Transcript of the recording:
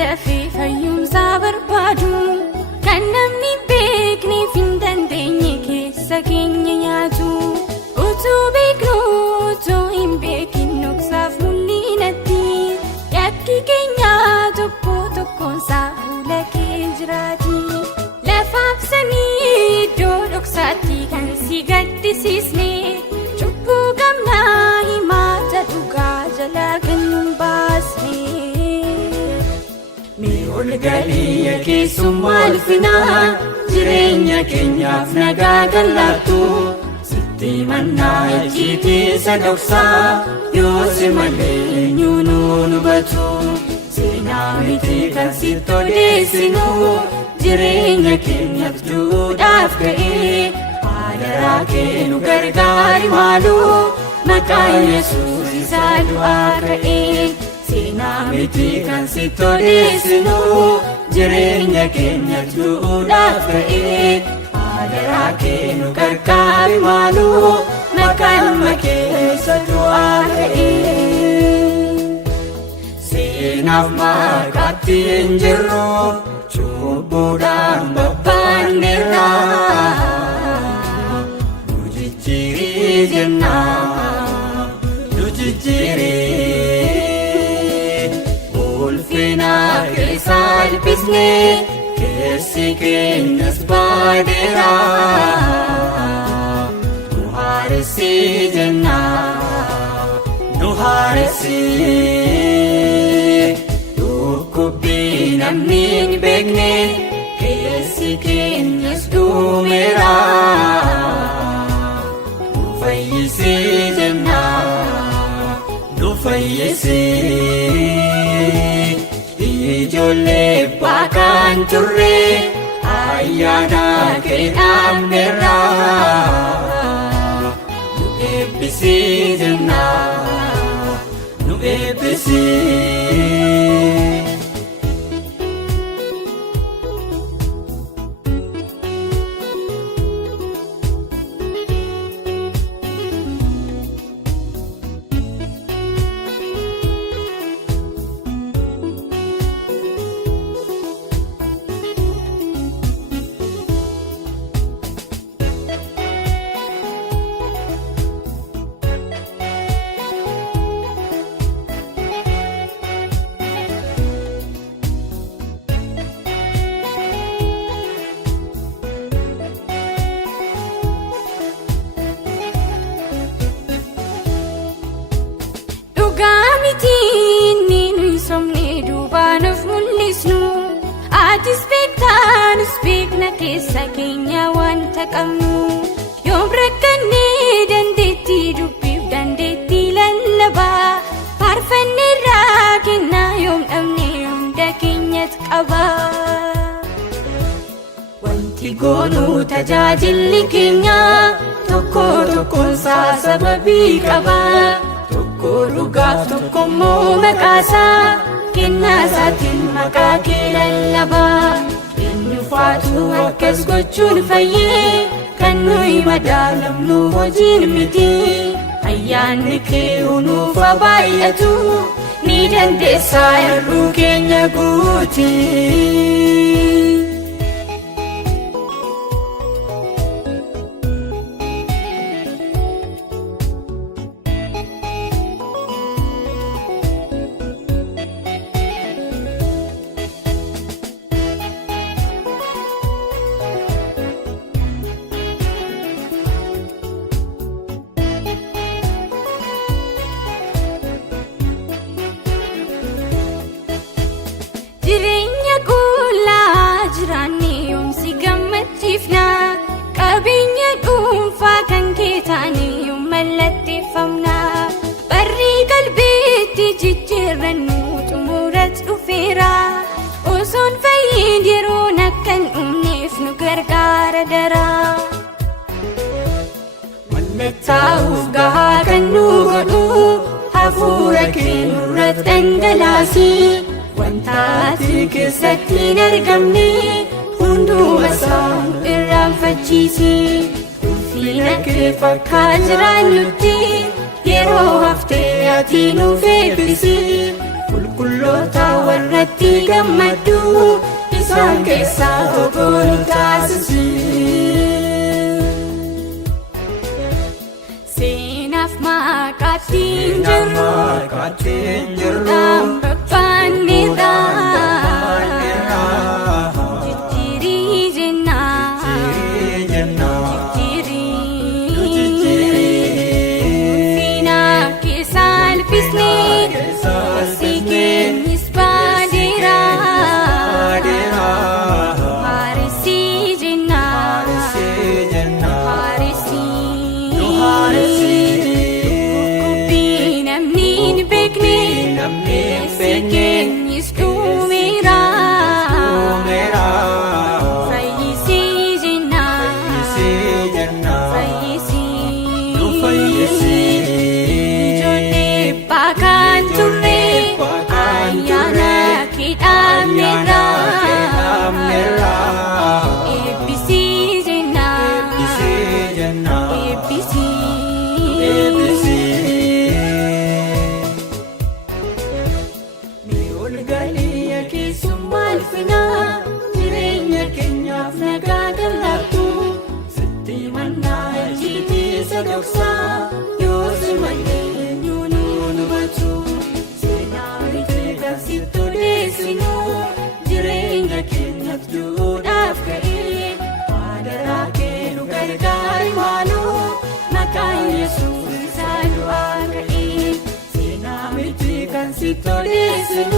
dafee fayyumsa barbaadu kan namni beekneef hin dandeenye keessa keenya nyaatu utuu beeknu utuu hin beekin dhoksaaf mul'inatti yakki keenya tokko tokkoonsaa fuula kee jiraati lafaaf samii iddoo dhoksaatti kan si gaddisiisne cubbuu qabnaa himaata dhugaa jalaa kan nun baasne ol galii keessummaa ulfinaa jireenya keenyaaf nagaa gallaattu sitti mannaa ejjiitii isa dhoksaa yoo si malee eenyuu nuun hubatu seenaa miti kan sitti odeessinu jireenya keenyaaf duudhaaf ka'ee adaraa kee nu gargaari maaluu maqaan Yesuus isaa du'aa ka'ee seenaa miti kan sitti odeessinu jireenya keenyaaf duudhaaf ka'ee adaraa kee nu gargaari maaluu maqaan keessa du'aa ka'ee seenaaf maqaatti hin jirru cubbuudhaan babbaanneerra nu jijjiirii jennaa nu jijjiirii salpisne keessi keenyas baadeera nu haaressi jennaa nu haaressi dhukkubbii namni hin beekne keessi keenyas dhumeera nu fayyisi jennaa nu fayyisi ijoollee baakaan turre ayyaana kee dhaabneerra nu eebbisi jennaa nu eebbisi. Atis beektaanus beekna keessa keenya wanta qabnu yoom rakkannee dandeettii dubbiif dandeettii lallabaa faarfanneerraa kennaa yoom dhabne hunda keenyatti qabaa wanti goonuu tajaajilli keenya tokko tokkoonsaa sababii qabaa tokko dhugaaf tokkommoo maqaasaa kennaa isaatiin maqaa kee lallabaa eenyufaatu akkas gochuun fayyee kan nuyi madaalamnu hojiin miti ayyaanni kee nuuf baay'atu ni dandeessaa hir'uu keenya guutii. Jireenya qullaa jiraanne yoomsi gammachiifna qabeenya dhuunfaa kan kee taane yoom mallatteeffamna barri qalbiitti jijjiirrannu xumuratti dhufeera osoon fayyiin yeroon akkan dhumneef nu gargaara daraa mallattaa'uuf gahaa kan nu godhu hafuura kee nurratti dhangalaasi wantaati keessatti hin argamne hunduma isaa irraanfachiisi ulfina kee fakkaa jiraannutti yeroo haftee ati nuuf eebbisi qulqulloota warratti gammaddu isaan keessaa tokko nu taasisi. Seenaaf maqaatiin jirru dhaabbataanirra jijjiirii jenna ulfinaaf keessa alfisnee si keenyis baadeera haaresii jenna dhukkubbii namni hin beekne si keenyis dhumeera fayyisii jenna ijoollee baakaan turre ayyaana keedhaamneerra eebbisii jenna Mee ol galii keessummaa ulfinaa jireenya keenyaaf nagaa gallaattu sitti mannaa ejjiitii sadoksaa yoo si malee eenyuu nu hubatu seenaa miti qabsitti odeessinu jireenya keenyaaf duudhaaf ka'ee waadaraa kee nu gargaari maaloo maqaan Yesuus isaa du'aa ka'ee seenaa miti kan sitti odeessinu